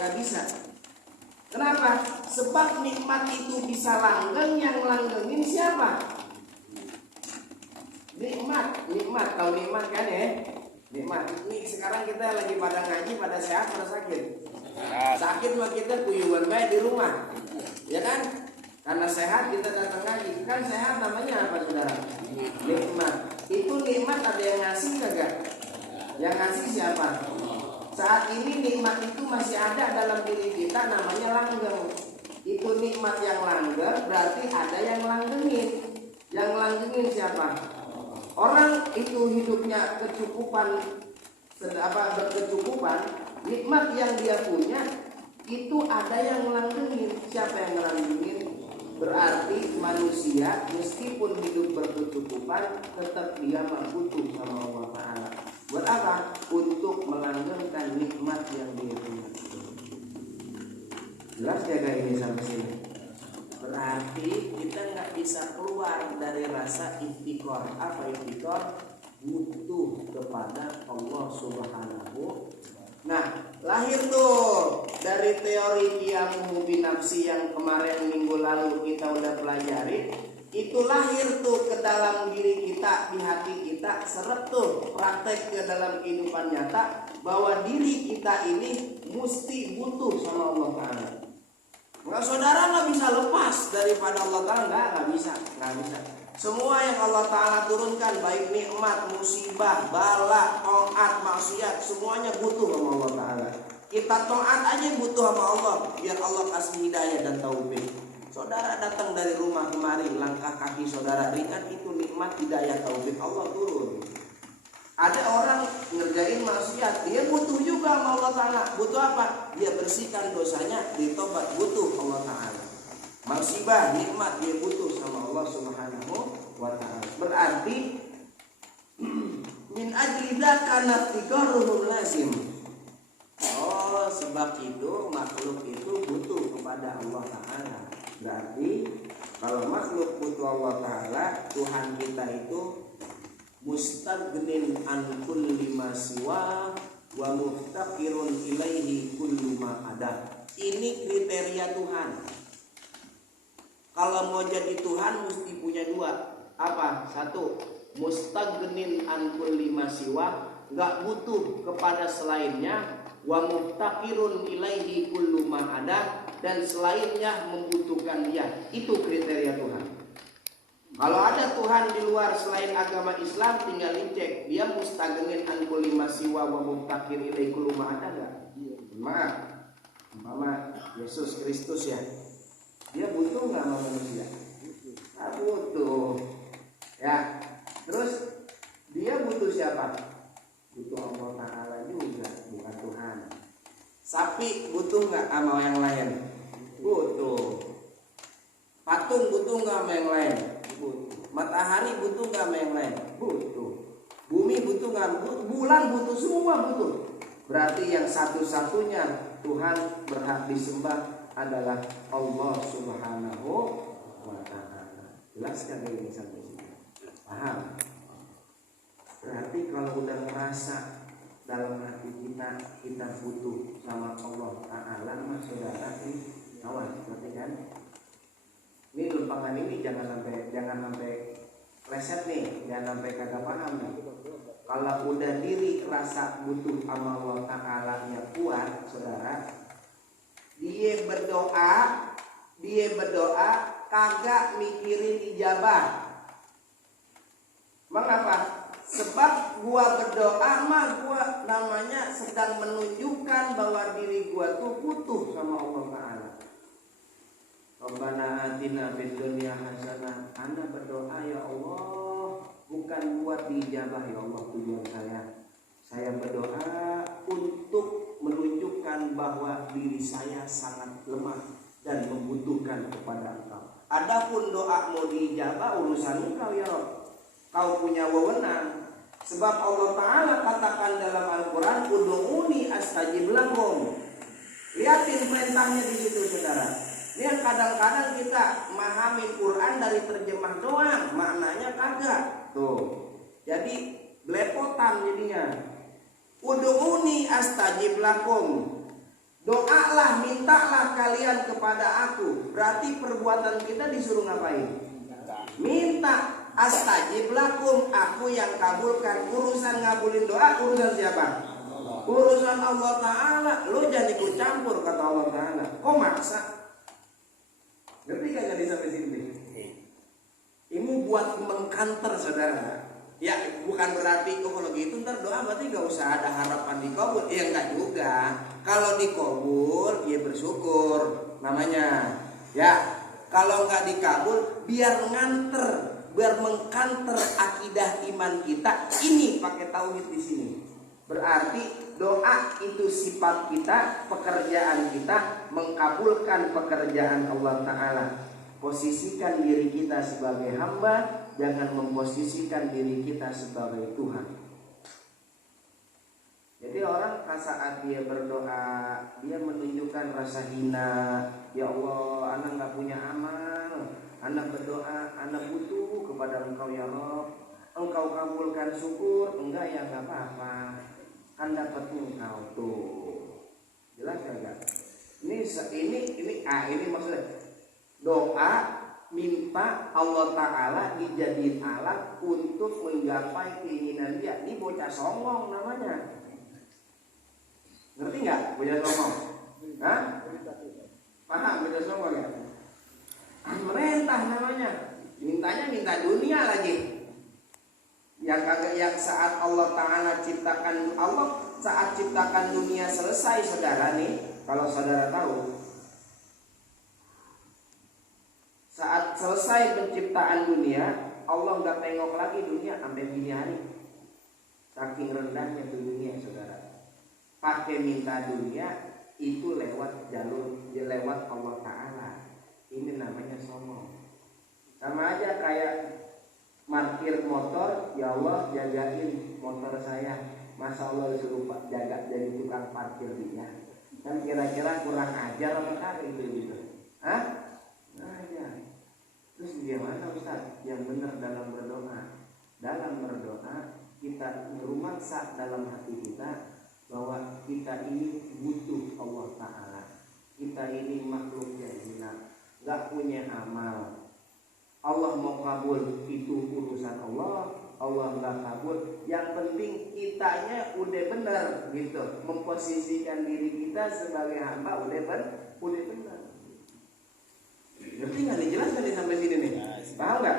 nggak bisa. Kenapa? Sebab nikmat itu bisa langgeng, yang langgengin siapa? Nikmat. Tahu nikmat kan ya? Nikmat. Ini sekarang kita lagi pada ngaji, pada sehat, pada sakit. Sakit mah kita kuyuan baik di rumah, ya kan? Karena sehat kita datang ngaji. Kan sehat namanya apa saudara? Nikmat. Itu nikmat ada yang ngasih kagak? Yang ngasih siapa? Saat ini nikmat itu masih ada dalam diri kita, namanya langgeng. Itu nikmat yang langgeng, berarti ada yang langgengin. Yang langgengin siapa? Orang itu hidupnya berkecukupan, nikmat yang dia punya itu ada yang langgengin. Siapa yang langgengin? Berarti manusia meskipun hidup berkecukupan, tetap dia butuh sama Allah Ta'ala. Buat apa? Untuk melanggengkan nikmat yang dia punya. Jelas jaga ini sampai sini. Berarti kita nggak bisa keluar dari rasa iftikor. Apa iftikor? Butuh kepada Allah Subhanahu. Nah, lahir tuh dari teori qiyamu binafsi yang kemarin minggu lalu kita udah pelajari. Itu lahir tuh ke dalam diri kita, di hati kita, seret tuh praktek ke dalam kehidupan nyata bahwa diri kita ini mesti butuh sama Allah Ta'ala. Nggak, saudara nggak bisa lepas daripada Allah Ta'ala, nggak bisa. Semua yang Allah Ta'ala turunkan, baik nikmat, musibah, bala, taat, maksiat, semuanya butuh sama Allah Ta'ala. Kita taat aja butuh sama Allah, biar Allah kasih hidayah dan taufik. Saudara datang dari rumah kemari, langkah kaki saudara ringan, itu nikmat hidayah taufik Allah turun. Ada orang ngerjain maksiat, dia butuh juga sama Allah Ta'ala. Butuh apa? Dia bersihkan dosanya, ditobat, butuh Allah Ta'ala. Musibah, nikmat, dia butuh sama Allah Subhanahu wa Ta'ala. Berarti min ajli dzaka naftiqaruhum lazim. Oh, sebab itu makhluk itu butuh kepada Allah Ta'ala. Berarti kalau makhluk butuh Allah Ta'ala, Tuhan kita itu mustaghnin an kulli ma siwa wa muftaqirun ilaihi kullu ma ada. Ini kriteria Tuhan. Kalau mau jadi Tuhan mesti punya dua. Apa? Satu, mustaghnin an kulli ma siwa, enggak butuh kepada selainnya, wa muftaqirun ilaihi kullu ma ada, dan selainnya membutuhkan dia. Itu kriteria Tuhan. Kalau ada Tuhan di luar selain agama Islam, tinggal dicek dia mustaghnin an kulli ma siwa wa muftaqir ilaihi kullu ma ada enggak? Maaf. Umpama Yesus Kristus ya. Dia butuh enggak sama manusia? Nah, butuh. Ya. Terus dia butuh siapa? Butuh Allah Ta'ala juga, bukan Tuhan. Sapi butuh nggak sama yang lain? Butuh. Patung butuh nggak sama yang lain? Butuh. Matahari butuh nggak sama yang lain? Butuh. Bumi butuh nggak? Bulan butuh, semua butuh. Berarti yang satu-satunya Tuhan berhak disembah adalah Allah Subhanahu wa Ta'ala. Jelaskan ini sampai sini. Paham? Berarti kalau udah merasa dalam hati kita butuh sama Allah Ta'ala, mas saudara ini awas, berarti kan? Ini lempangan ini jangan sampai reset nih, jangan sampai kagak paham nih. Kalau udah diri rasa butuh sama Allah Ta'ala nya kuat, saudara, dia berdoa kagak mikirin ijabah. Mengapa? Sebab gua berdoa mah gua namanya sedang menunjukkan bahwa diri gua tuh butuh sama Allah Ta'ala. Rabbana atina fid dunya hasanah. Anda berdoa ya Allah bukan buat diijabah ya Allah tujuan saya. Saya berdoa untuk menunjukkan bahwa diri saya sangat lemah dan membutuhkan kepada Engkau. Adapun doa mau diijabah urusan Engkau ya Rabb. Kau punya wewenang. Sebab Allah Ta'ala katakan dalam Al-Quran, ud'uuni astajib lakum. Lihatin perintahnya di situ saudara. Ini yang kadang-kadang kita memahami Quran dari terjemah doang, maknanya kagak. Tuh. Jadi belepotan jadinya. Ud'uuni astajib lakum. Doalah, mintalah kalian kepada aku. Berarti perbuatan kita disuruh ngapain? Minta. Astajib lakum, aku yang kabulkan. Urusan ngabulin doa urusan siapa? Urusan Allah Ta'ala. Lo jangan ikut campur, kata Allah Ta'ala. Kok maksa? Ngerti gak jadi sampai sini? Ini buat mengkanter saudara. Ya bukan berarti kalau gitu ntar doa berarti gak usah ada harapan dikabul. Ya enggak juga. Kalau dikabul ya bersyukur namanya. Ya kalau nggak dikabul biar nganter, biar mengkanter akidah iman kita. Ini pakai tauhid di sini. Berarti doa itu sifat kita, pekerjaan kita, mengkabulkan pekerjaan Allah Ta'ala. Posisikan diri kita sebagai hamba, jangan memposisikan diri kita sebagai Tuhan. Jadi orang saat dia berdoa, dia menunjukkan rasa hina. Ya Allah, anak gak punya amal, anak berdoa, anak butuh kepada Engkau ya Rabb. Engkau kabulkan syukur, enggak ya gak apa-apa, kan dapat Engkau tuh. Jelas gak? Ini maksudnya doa minta Allah Ta'ala dijadiin alat untuk menggapai keinginan dia. Ini bocah songong namanya. Ngerti nggak bocah songong? Hah? Paham bocah songong ya? Merentah namanya. Mintanya minta dunia lagi. Yang saat Allah Ta'ala ciptakan, Allah saat ciptakan dunia selesai saudara nih, kalau saudara tahu, saat selesai penciptaan dunia, Allah nggak tengok lagi dunia sampai gini hari. Saking rendahnya dunia saudara. Pakai minta dunia itu lewat jalur, lewat Allah Ta'ala. Ini namanya sombong. Sama aja kayak parkir motor, ya Allah jagain motor saya. Masa Allah disuruh jaga jadi tukang parkir dia? Kan kira-kira kurang ajar apa kali gitu? Hah? Nah ya. Terus bagaimana Ustaz? Yang benar dalam berdoa. Dalam berdoa kita merumaksa dalam hati kita bahwa kita ini butuh Allah Ta'ala. Kita ini makhluk yang hina, gak punya amal. Allah mau kabul itu urusan Allah. Allah gak kabul, yang penting kitanya udah benar gitu. Memposisikan diri kita sebagai hamba udah benar. Ngerti nggak nih? Jelas nggak nih sampai sini nih? Paham nggak?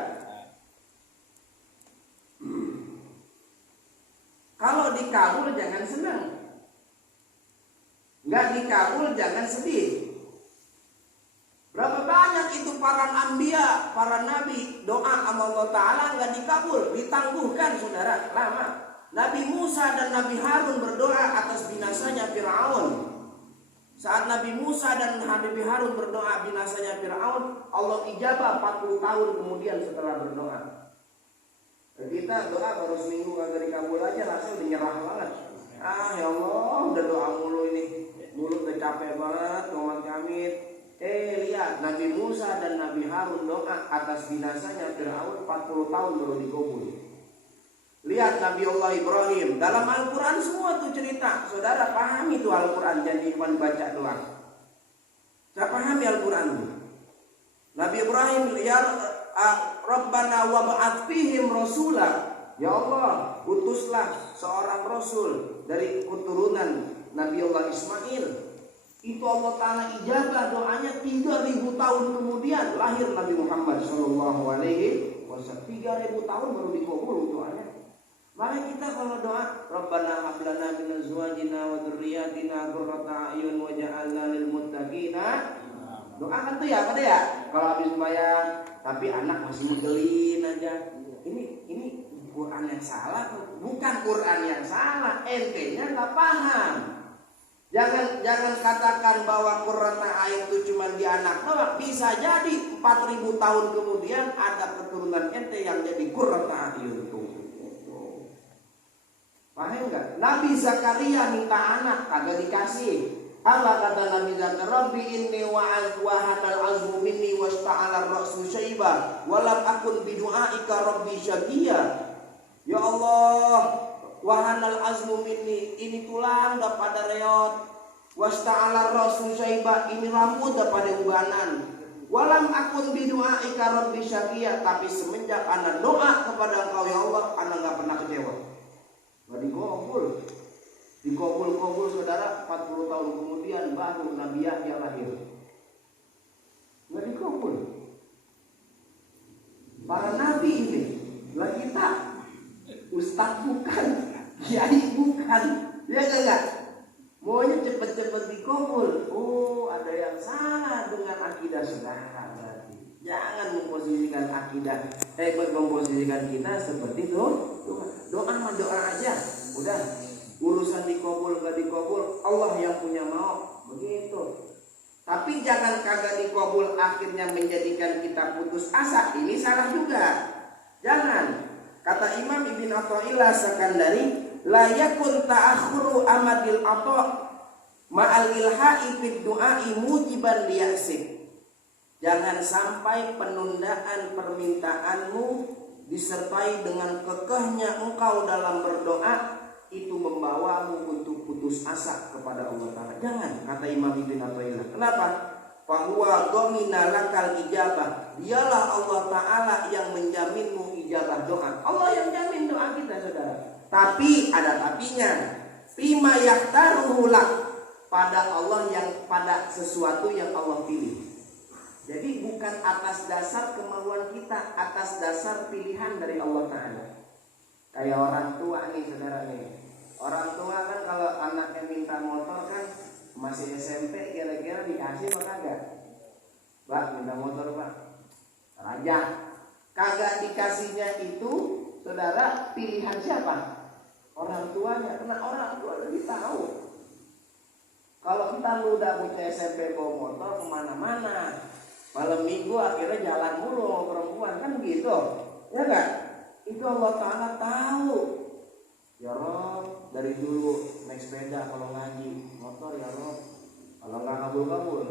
Kalau dikabul jangan senang, nggak dikabul jangan sedih. Berapa banyak itu para anbiya, para nabi doa sama Allah Ta'ala nggak dikabul, ditangguhkan saudara lama. Nabi Musa dan Nabi Harun berdoa atas binasanya Fir'aun. Saat Nabi Musa dan Nabi Harun berdoa binasanya Fir'aun, Allah ijabah 40 tahun kemudian setelah berdoa. Kita doa baru seminggu kagak dikabul aja rasanya udah nyerah banget. Ya Allah, udah doa mulu ini, mulut udah capek banget, ngomat kamit. Lihat Nabi Musa dan Nabi Harun doa atas binasanya Fir'aun 40 tahun baru dikabul. Lihat Nabi Allah Ibrahim, dalam Al-Quran semua tuh cerita. Saudara pahami tuh Al-Quran, jadi cuma baca doang. Saya pahami Al-Quran tuh. Nabi Ibrahim, ya Rabbana wab'ats fihim rasulah. Ya Allah, utuslah seorang rasul dari keturunan Nabi Allah Ismail. Itu Allah Ta'ala ijabah doanya. 3000 tahun kemudian lahir Nabi Muhammad SAW. 3000 tahun baru dikabul doanya. Maka kita kalau doa Rabbana hab lana min azwajina wa dzurriyyatina qurrata a'yun waj'alna lil muttaqina. Doa kan tuh ya, pada ya. Kalau habis sembahyang tapi anak masih megelin aja. Ini Quran yang salah, bukan Quran yang salah. Ente-nya enggak paham. Jangan katakan bahwa qurrata a'yun itu cuma di anak doang. Bisa jadi 4000 tahun kemudian ada keturunan ente yang jadi qurrata a'yun tuh. Paham enggak? Nabi Zakaria minta anak, kagak dikasih. Apa kata Nabi Zakaria? Rabbi inni wa'anal azmu minni wasta'ala ar-ra'su syaiba wa lam akun bidu'aika rabbi syaqiya. Ya Allah, wahanal azmu minni, ini tulang udah pada reot, Wasta'ala rasul syaiba, ini rambut pada ubanan. Walam akun bidu'a ikarot bisyakia, tapi semenjak anak doa kepada engkau ya Allah, anak gak pernah kecewa. Gak dikobul saudara. 40 tahun kemudian baru Nabi Yahya lahir. Gak dikobul. Para nabi ini, lah kita ustaz bukan, kiai bukan, ya enggak? Maunya cepet-cepet dikobul. Oh, ada yang salah dengan akidah saudara berarti. Jangan memposisikan akidah, memposisikan kita seperti itu. Doa mah doa aja. Udah, urusan dikobul gak dikobul, Allah yang punya mau. Begitu. Tapi jangan kagak dikobul akhirnya menjadikan kita putus asa. Ini salah juga. Jangan. Kata Imam Ibn Athaillah Sakandari, la yakun ta'akhuru amadil ata' ma'al ilha'i fid du'a'i mujiban liya'sik. Jangan sampai penundaan permintaanmu disertai dengan kekehnya engkau dalam berdoa itu membawamu untuk putus asa kepada Allah Ta'ala. Jangan, kata Imam Ibn Athaillah. Kenapa? Fahuwa dhamina lakal ijabah. Dialah Allah Ta'ala yang menjaminmu ijabah doa. Allah yang jamin doa kita saudara. Tapi ada tapinya. Fima yaktaruhu lak, pada Allah yang pada sesuatu yang Allah pilih. Jadi bukan atas dasar kemauan kita, atas dasar pilihan dari Allah Ta'ala. Kayak orang tua nih saudara nih. Orang tua kan kalau anaknya minta motor kan masih SMP kira-kira dikasih apa kagak? Pak minta motor pak. Raja. Kagak dikasihnya itu saudara pilihan siapa? Orang tuanya. Karena orang tua lebih tahu. Kalau entah lu udah punya SMP bawa motor kemana-mana, malam minggu akhirnya jalan mulu sama perempuan kan gitu, ya enggak? Itu Allah Ta'ala tahu. Ya Rob, dari dulu naik sepeda kalau ngaji motor ya Rob, kalau nggak kabul-kabul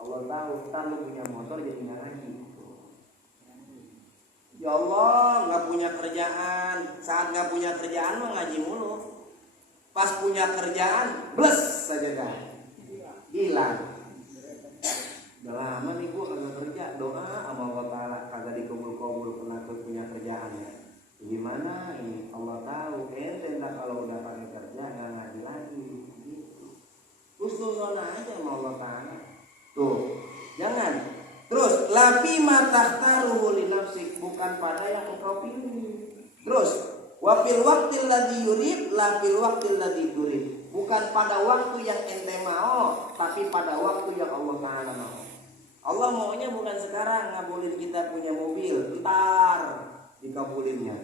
Allah tahu ntar lu punya motor jadi nggak ngaji. Ya Allah, nggak punya kerjaan, saat nggak punya kerjaan mah ngaji mulu, pas punya kerjaan bles saja dah hilang. Udah lama nih gua kagak kerja, doa sama Allah Ta'ala kagak dikabul-kabul penakut punya kerjaan ya. Gimana ini Allah tahu ente kalau udah pakai kerja nggak ngaji lagi gitu. Husnuzon aja sama Allah Ta'ala. Tuh, jangan. Terus labi matahtaruhu li nafsik, bukan pada yang engkau pilih. Terus wafil waktil ladzi yurid lafil waktil ladzi turid, bukan pada waktu yang ente mau, tapi pada waktu yang Allah Ta'ala mau. Allah maunya bukan sekarang ngabulin kita punya mobil, ntar dikabulinnya.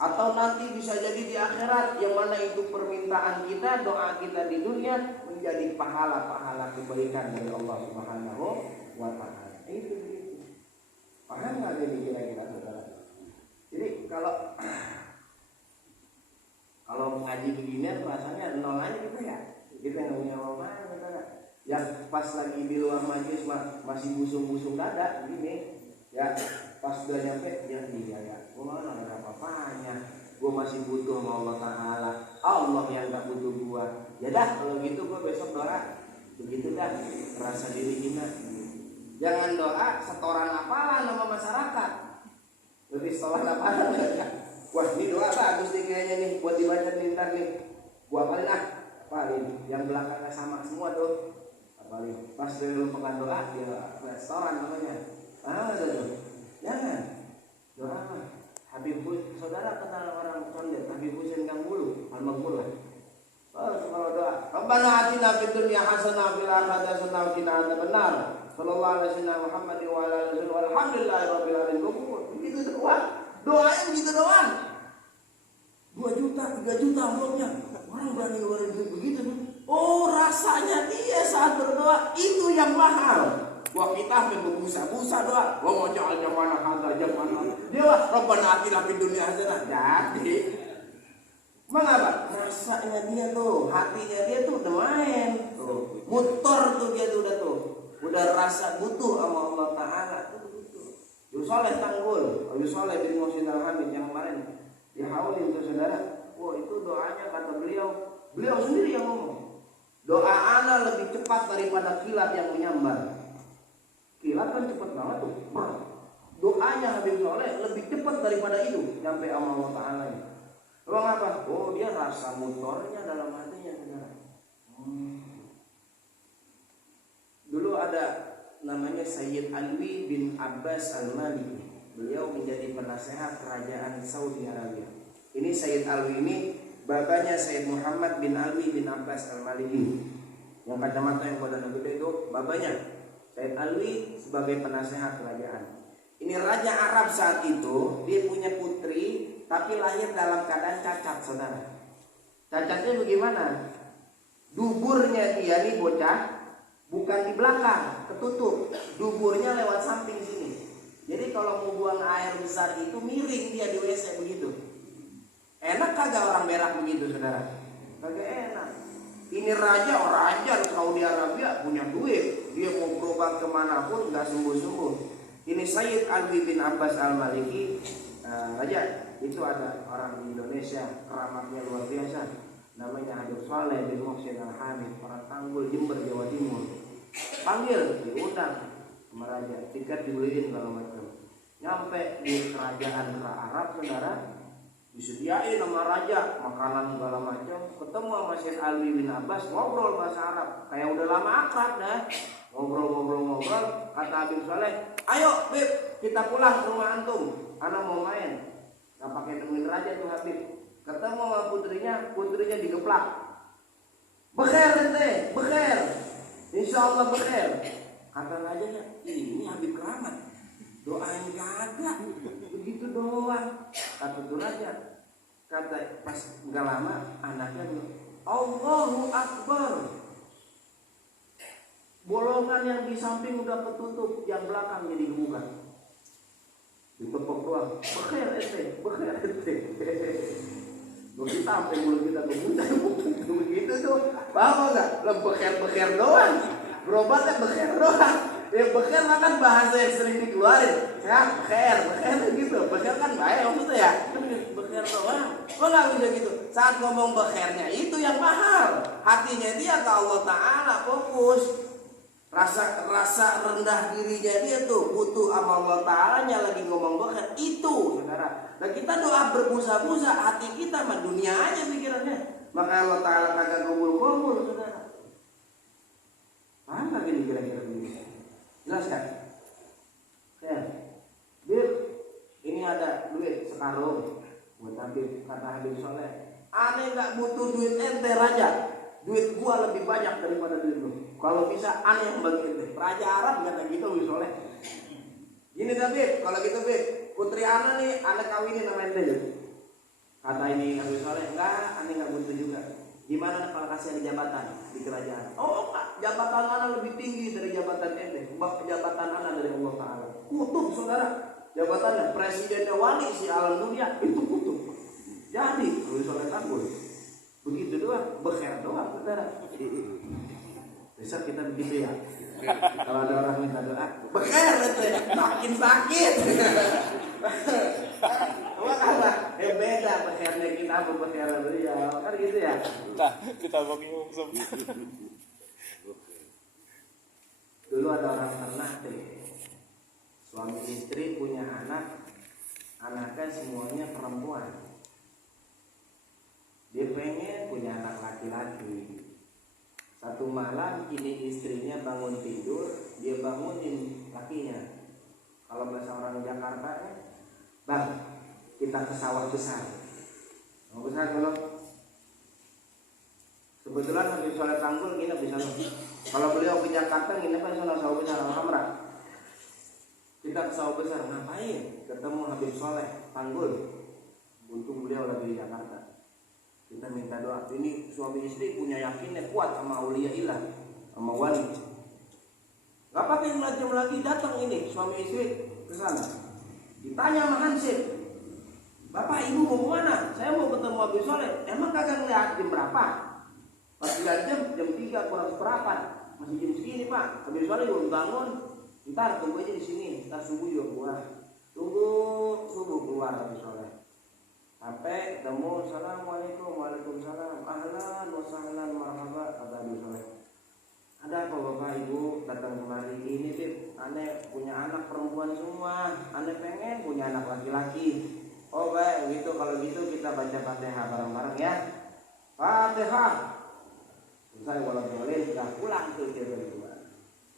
Atau nanti bisa jadi di akhirat, yang mana itu permintaan kita, doa kita di dunia menjadi pahala-pahala kebaikan dari Allah Subhanahu wa Ta'ala. Itu begitu. Paham nggak jadi kira-kira saudara? Jadi kalau mengaji beginian rasanya nol aja gitu ya. Kita nggak punya omongan saudara. Yang pas lagi di luar majelis masih busung-busung dada begini, ya pas udah nyampe ya gue mana ada apa-apanya, gue masih butuh sama Allah Ta'ala, Allah yang gak butuh gue. Ya dah kalau gitu gue besok doa begitu dah, rasa diri kita. Jangan doa setoran apalan sama masyarakat, lebih setoran apalan. Wah ini doa bagus nih kayaknya nih buat dibaca nih ntar nih, gue apalin apalin yang belakangnya sama semua tuh, apalin pas dari lu pengen doa dia setoran namanya. Tuh jangan doa. Habib saudara kenal orang condet Habib Husain Kambulu Al-Maghfurlah. Kalau doa Rabbana atina fid dunya hasanah fil akhirati hasanah wa qina adzabannar. Sallallahu alaihi wasallam Muhammad wa ala alihi walhamdulillahi rabbil alamin. Begitu doa. Doanya begitu doang. 2 juta, 3 juta amplopnya. Orang berani ngeluarin duit begitu. Oh, rasanya dia saat berdoa itu yang mahal. Wah kita berbusa-busa doa. Wah mau jalan yang mana ada yang mana. Dia wah Rabbana atina fid dunya hasanah. Jadi mengapa? Rasanya dia tuh, hatinya dia tuh udah main. Tuh, motor tuh dia tuh udah tuh. Udah rasa butuh sama Allah Ta'ala tuh begitu. Yusoleh Tanggul, Yusoleh bin Muhsin Al-Hamid yang kemarin dihaulin tuh saudara. Wah itu doanya kata beliau sendiri yang ngomong. Doa ana lebih cepat daripada kilat yang menyambar. Kilat kan cepat banget tuh. Doanya Habib Soleh lebih cepat daripada itu nyampe sama Allah Ta'ala. Ruang apa? Oh, dia rasa motornya dalam hatinya, saudara. Dulu ada namanya Sayyid Alwi bin Abbas Al-Maliki. Beliau menjadi penasehat kerajaan Saudi Arabia. Ini Sayyid Alwi ini bapaknya Sayyid Muhammad bin Alwi bin Abbas Al-Maliki. Yang kacamata yang badan gede itu bapaknya Sayyid Alwi sebagai penasehat kerajaan. Ini raja Arab saat itu, dia punya putri tapi lahir dalam keadaan cacat, saudara. Cacatnya bagaimana? Duburnya dia nih bocah bukan di belakang, ketutup. Duburnya lewat samping sini. Jadi kalau mau buang air besar itu miring dia di WC begitu. Enak kagak orang berak begitu, saudara? Kagak enak. Ini raja Saudi Arabia punya duit. Dia mau berobat kemanapun nggak sembuh-sembuh. Ini Sayyid Alwi bin Abbas Al-Maliki, raja. Itu ada orang di Indonesia, keramatnya luar biasa. Namanya Habib Soleh bin Muhsin Al-Hamid, orang Tanggul, Jember, Jawa Timur. Panggil, diundang sama raja, tiket dibeliin kalau macam. Nyampe di kerajaan Arab, saudara, disediain sama raja makanan segala macam. Ketemu sama Syekh Alwi bin Abbas, ngobrol bahasa Arab, kayak udah lama akrab dah. Ngobrol, kata Habib Soleh, ayo Bib, kita pulang ke rumah antum, anak mau main. Gak pakai nemuin raja tuh Habib. Ketemu sama putrinya digeplak. Bekher ente, bekher, insya Allah bekher. Kata rajanya, ini Habib keramat, doain kagak, begitu doang. Kata tuh raja, kata pas gak lama anaknya bilang, Allahu Akbar. Bolongan yang di samping udah ketutup, yang belakang jadi dibuka. Ditepuk doang. Bekher ente. Begitu sampai mulut kita kebuka begitu tuh. Paham enggak? Bekher doang. Berobatnya bekher doang. Ya bekher makan bahasa yang sering dikeluarin. Ya, bekher gitu. Bekher kan baik maksudnya ya. Bekher doang. Kok enggak bisa gitu? Saat ngomong bekhernya itu yang mahal. Hatinya dia ke Allah Ta'ala, fokus. Rasa rendah dirinya dia tuh butuh sama Allah Ta'alanya lagi ngomong bekher itu, saudara. Nah kita doa berbusa-busa, hati kita mah dunia aja pikirannya. Maka Allah Ta'ala kagak kumpul-kumpul, saudara. Paham gak gini kira-kira begini? Jelas kan? Ya, Bir, ini ada duit sekarung buat Habib, kata Habib Soleh. Aneh gak butuh duit ente raja. Duit gua lebih banyak daripada duit lu. Kalau bisa aneh yang bagi ente. Raja Arab kata gitu Habib Soleh. Gini Habib, kalau gitu Habib, putri ana nih, ana kawinin sama ente. Kata ini Habib Soleh, enggak, aneh enggak butuh juga. Gimana kalau kasih ada jabatan di kerajaan? Oh enggak, jabatan ana lebih tinggi dari jabatan ente. Jabatan ana dari Allah Ta'ala. Kutub, saudara. Jabatannya presidennya wali si alam dunia itu kutub. Jadi Habib Soleh takut. Begitu doang, bekher doang, saudara. Besok kita begitu ya. Kalau ada orang minta doa, bekher itu makin sakit. Apa? Beda bekhernya kita sama bekher beliau, kan gitu ya. Kita pakai umum. Dulu ada orang Ternate, suami istri punya anak, anaknya semuanya perempuan. Dia pengen punya anak laki-laki. Satu malam ini istrinya bangun tidur, dia bangunin lakinya. Kalau bahasa orang Jakarta, Bang, kita ke sawah besar. Sawah besar kalau kebetulan Habib Soleh Tanggul nginep di sana. Kalau beliau ke Jakarta nginep di sana sawah besar Alhamdulillah. Kita ke sawah besar ngapain? Ketemu Habib Soleh Tanggul. Untung beliau lagi di Jakarta. Kita minta doa. Ini suami istri punya yakinnya kuat sama aulia ilah, sama wali. Gak pakai jam lagi datang ini suami istri ke sana. Ditanya sama Hansip, Bapak ibu mau kemana? Saya mau ketemu Habib Soleh. Emang kagak ngeliat jam berapa? Pas lihat jam 3 kurang seperempat. Masih jam segini Pak. Habib Soleh belum bangun. Ntar tunggu aja di sini. Ntar subuh juga keluar. Tunggu subuh keluar Habib Soleh. Sampai ketemu, assalamualaikum, waalaikumsalam, ahlan wa sahlan, marhaba, kata Abi Soleh. Ada apa bapak ibu datang kemari? Ini Bib, aneh punya anak perempuan semua, aneh pengen punya anak laki-laki. Oh baik, gitu, kalau gitu kita baca Fatihah bareng-bareng ya. Fatihah. Selesai walau boleh, sudah pulang tuh dia berdua.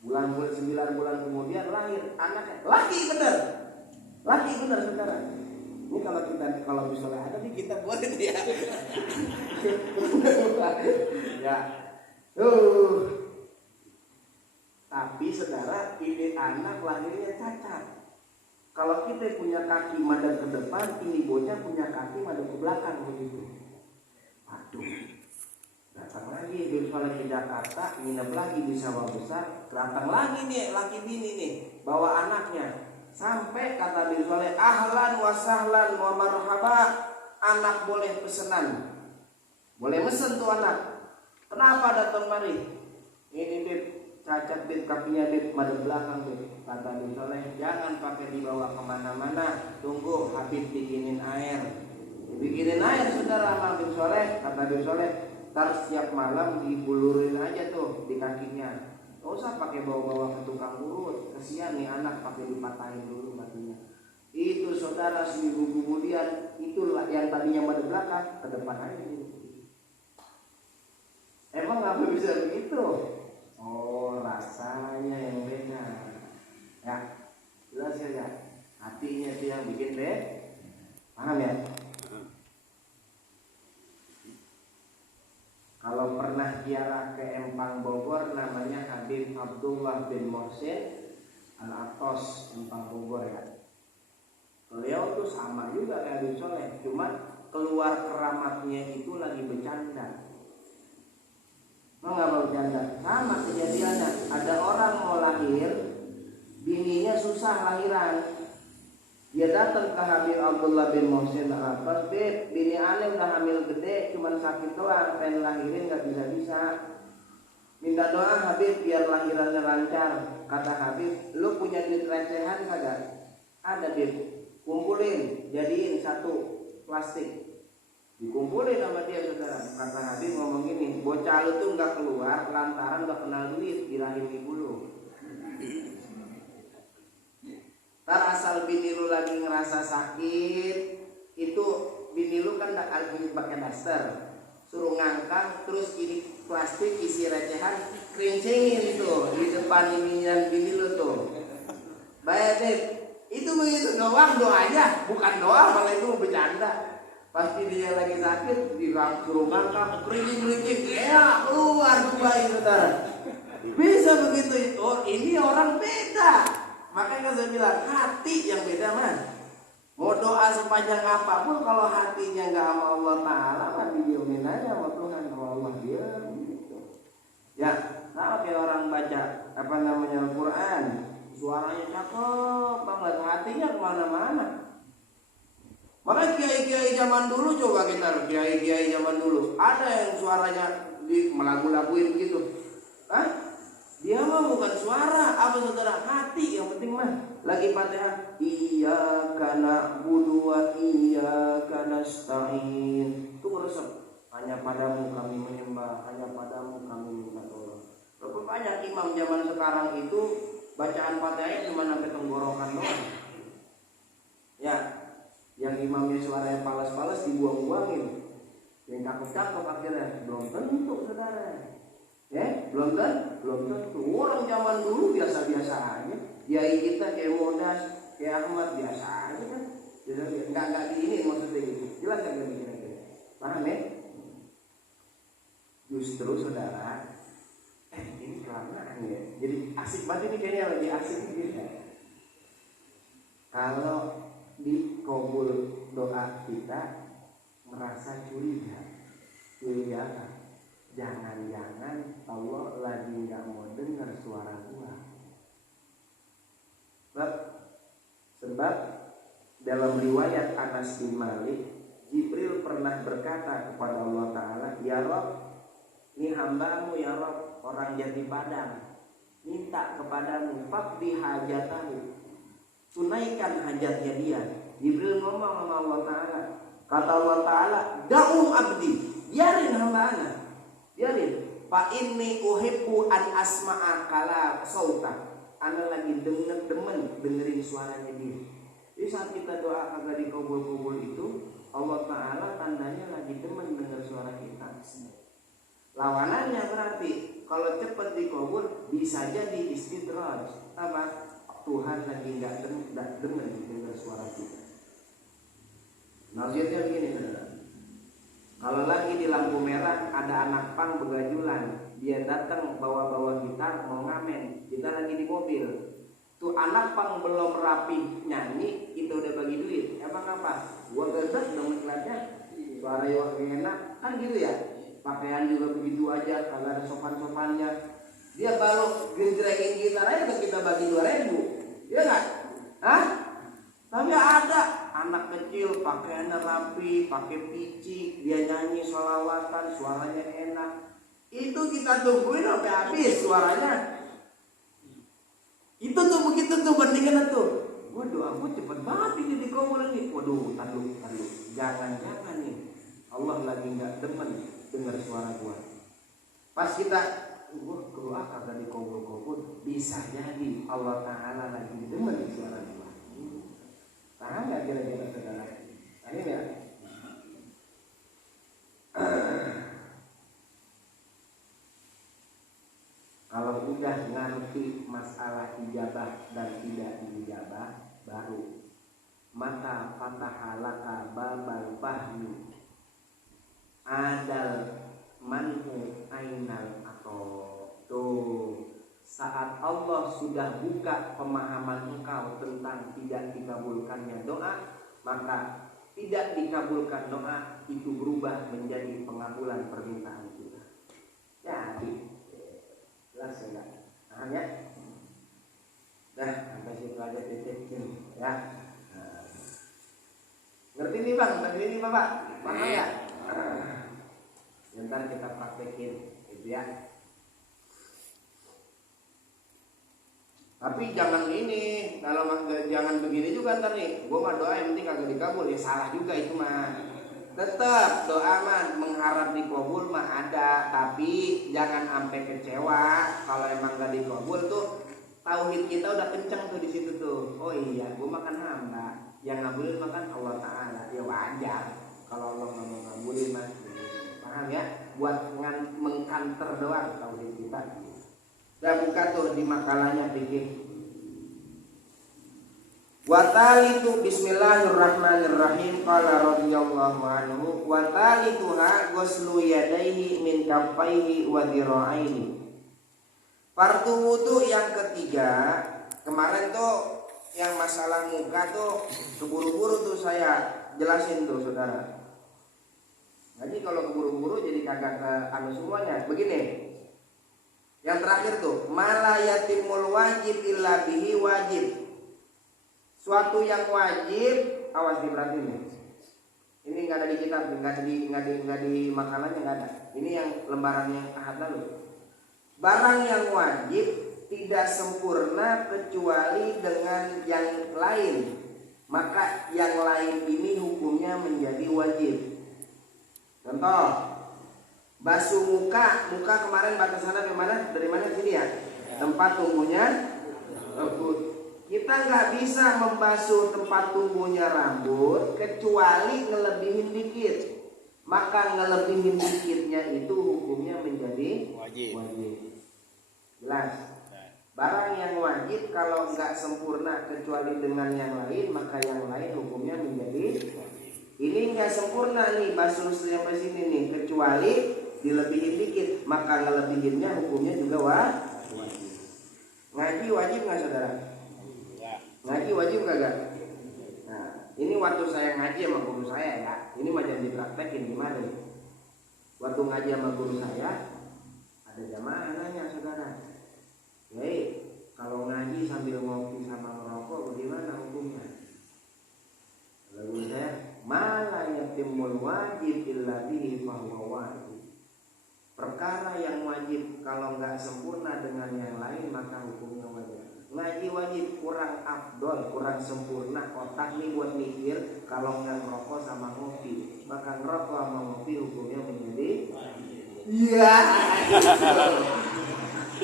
Bulan 9 bulan kemudian lahir anaknya, laki bener saudara. Ini kalau misalnya ada nih kita buat ya. Ya. Tapi saudara, ini anak lahirnya cacat. Kalau kita punya kaki madep ke depan, ini bocah punya kaki madep ke belakang begitu. Aduh. Datang lagi Bil Soleh ke Jakarta, nginep lagi di sawah besar. Datang lagi nih laki bini nih, bawa anaknya. Sampai kata Bil Soleh, ahlan wa sahlan wa marhaba, anak boleh pesenan. Boleh mesen tuh anak. Kenapa datang mari? Ini Bib, cacat Bib, kakinya Bib, madep belakang Bib. Kata Bil Soleh, jangan pakai dibawa kemana-mana. Tunggu Habib bikinin air. Bikinin air saudara sama Bil Soleh. Kata Bil Soleh, ntar setiap malam dibulurin aja tuh di kakinya. Gak usah pakai bawa-bawa ke tukang urut. Kesian nih anak pakai dipatahin dulu kakinya. Itu saudara seminggu kemudian, itulah yang tadinya pada belakang ke depan aja. Emang ngapa bisa begitu? Oh, rasanya yang beda. Ya, jelas ya. Hatinya itu yang bikin beda. Paham ya? Kalau pernah ziarah ke Empang Bogor, namanya Habib Abdullah bin Mohsin Al-Atos, Empang Bogor ya. Beliau tuh sama juga kayak Habib Soleh, cuma keluar keramatnya itu lagi bercanda. Mau nggak mau bercanda? Sama kejadiannya. Ada orang mau lahir, bininya susah lahiran. Dia datang ke Habib Abdullah bin Mohsin Al-Abbas, Bib, bini aneh udah hamil gede, cuman sakit doang, pengen lahirin gak bisa-bisa. Minta doa Habib biar lahirannya lancar. Kata Habib, lu punya duit recehan kagak? Ada Bib, kumpulin, jadiin satu plastik. Dikumpulin sama dia saudara. Kata Habib ngomong gini, bocah lu tuh gak keluar lantaran gak kenal duit di rahim ibu lu. Ntar asal bini lu lagi ngerasa sakit, itu bini lu kan lagi pakai daster, suruh ngangkang, terus ini plastik isi recehan, kerincingin tuh di depan ininya bini lu tuh. Baik Dip, itu begitu doang doanya, bukan doa malah itu bercanda. Pasti dia lagi sakit, suruh ngangkang, kerincing, ya keluar tuh bayi saudara. Bisa begitu itu, ini orang beda. Makanya saya bilang hati yang beda man. Mau doa sepanjang apapun kalau hatinya nggak sama Allah Taala kan didiemin aja sama Tuhan, sama Allah dia gitu. Ya, sama kayak orang baca Al-Quran, suaranya cakep banget, hatinya kemana-mana. Makanya kiai-kiai zaman dulu coba kita kiai-kiai zaman dulu ada yang suaranya di melagu-laguin gitu, Hah? Dia mah bukan suara, apa saudara? Hati yang penting mah. Lagi Fatihah, iyyaka na'budu wa iyyaka nasta'in. Itu resep. Hanya padamu kami menyembah, hanya padamu kami minta tolong. Berapa banyak imam zaman sekarang itu bacaan Fatihah cuma sampai tenggorokan doang. Ya, yang imamnya suaranya palas-palas dibuang-buangin. Yang cakep-cakep akhirnya belum tentu saudara. Ya, belum tentu. Orang zaman dulu biasa-biasa aja. Kiai kita kayak Modas, kayak Ahmad biasa aja kan. Enggak diini maksudnya gitu. Jelas enggak kira-kira. Paham ya? Justru saudara, ini kelamaan ya. Jadi asik banget ini kayaknya lagi asik gitu. Kalau dikabul doa kita merasa curiga apa? Jangan-jangan Allah lagi nggak mau dengar suara gua. Sebab dalam riwayat Anas bin Malik, Jibril pernah berkata kepada Allah Ta'ala, Ya Rabb, ini hambamu ya Rabb, orang Jati Padang, minta kepadamu, faqdi hajatahu, tunaikan hajatnya dia. Jibril ngomong sama Allah Ta'ala, Kata Allah Ta'ala, da'u abdi, biarin hamba ana, biarin. Fa inni uhibbu an asma'a kala sauta. Ana lagi demen dengerin suaranya dia. Jadi saat kita doa kagak dikabul-kabul itu, Allah Ta'ala tandanya lagi demen dengar suara kita. Lawanannya berarti kalau cepat dikabul bisa jadi istidraj. Apa? Tuhan lagi nggak demen dengar suara kita. Maksudnya begini, saudara. Kalau lagi di lampu merah ada anak pang begajulan, dia datang bawa-bawa gitar mau ngamen, kita lagi di mobil. Tuh anak pang belum rapi nyanyi, kita udah bagi duit. Emang apa? Gua gedek dong iklannya, suara yang enak, kan gitu ya. Pakaian juga begitu aja, kagak ada sopan-sopannya. Dia baru genjrengin gitar aja kita bagi 2.000, ya nggak? Hah? Tapi ada anak kecil pakaiannya rapi, pakai picik, dia nyanyi sholawatan, suaranya enak. Itu kita tungguin sampai habis suaranya. Itu tuh begitu tuh bandingan tuh. Waduh, aku cepet banget ini dikabul nih. Waduh, taruh. Jangan-jangan nih Allah lagi nggak demen dengar suara gua. Pas kita doa kagak dikabul, bisa jadi Allah Ta'ala lagi demen suara gua. Paham nggak kira-kira saudara? Ini ya. Kalau udah ngerti masalah ijabah dan tidak diijabah, baru mata fatahalaka babal fahmi adal manhu ainal atau tuh. Saat Allah sudah buka pemahaman engkau tentang tidak dikabulkannya doa, maka tidak dikabulkan doa itu berubah menjadi pengabulan permintaan kita. Jadi, jelas enggak? Paham ya? Dah, sampai situ aja titik ini, ya. Nah. Ngerti nih bang? Ngerti nih bapak? Paham ya? Bentar kita praktekin, gitu ya. Tapi jangan ini, kalau jangan begini juga ntar nih. Gue mah doa yang penting kagak dikabul, ya salah juga itu mah. Tetap doa mah mengharap dikabul mah ada, tapi jangan sampai kecewa kalau emang gak dikabul tuh. Tauhid kita udah kenceng tuh di situ tuh. Oh iya, gue makan hamba, yang ngabulin makan Allah Ta'ala. Ya wajar kalau Allah nggak mau ngabulin mah. Paham ya? Buat mengkanter doang tauhid kita. Udah buka tuh di makalahnya pikir. Wa talitu bismillahirrahmanirrahim qala radhiyallahu anhu wa talituha ghuslu yadayhi min kaffaihi wa dhira'aihi. Fardu wudu yang ketiga, kemarin tuh yang masalah muka tuh keburu-buru tuh saya jelasin tuh saudara. Jadi kalau keburu-buru jadi kagak ke anu semuanya. Begini. Yang terakhir tuh, mala yatimul wajib illa bihi wajib. Suatu yang wajib, awas diperhatiin nih. Ini nggak ada di kitab, nggak di makalahnya nggak ada. Ini yang lembaran yang ahad lalu. Barang yang wajib tidak sempurna kecuali dengan yang lain. Maka yang lain ini hukumnya menjadi wajib. Contoh. Basuh muka kemarin batasannya gimana? Dari mana sini ya? Tempat tumbuhnya rambut. Kita nggak bisa membasuh tempat tumbuhnya rambut kecuali ngelebihin dikit. Maka ngelebihin dikitnya itu hukumnya menjadi wajib. Jelas? Barang yang wajib kalau nggak sempurna kecuali dengan yang lain, maka yang lain hukumnya menjadi wajib. Ini nggak sempurna nih basuh sampai sini nih, kecuali dilebihin dikit, maka ngelebihinnya hukumnya juga wajib. Ngaji wajib nggak saudara? Ngaji wajib kagak? Nah, ini waktu saya ngaji sama guru saya ya. Ini macam dipraktekin gimana nih? Waktu ngaji sama guru saya, ada jamaah nanya saudara, "Hei, kalau ngaji sambil ngopi sama merokok bagaimana hukumnya?" Lalu saya, "Mala yatimul wajib illa bihi fahuwa wajib." Perkara yang wajib kalau nggak sempurna dengan yang lain maka hukumnya wajib. Ngaji wajib kurang afdol, kurang sempurna. Otak nih buat mikir kalau nggak ngerokok sama ngopi, maka ngerokok sama ngopi hukumnya menjadi iya.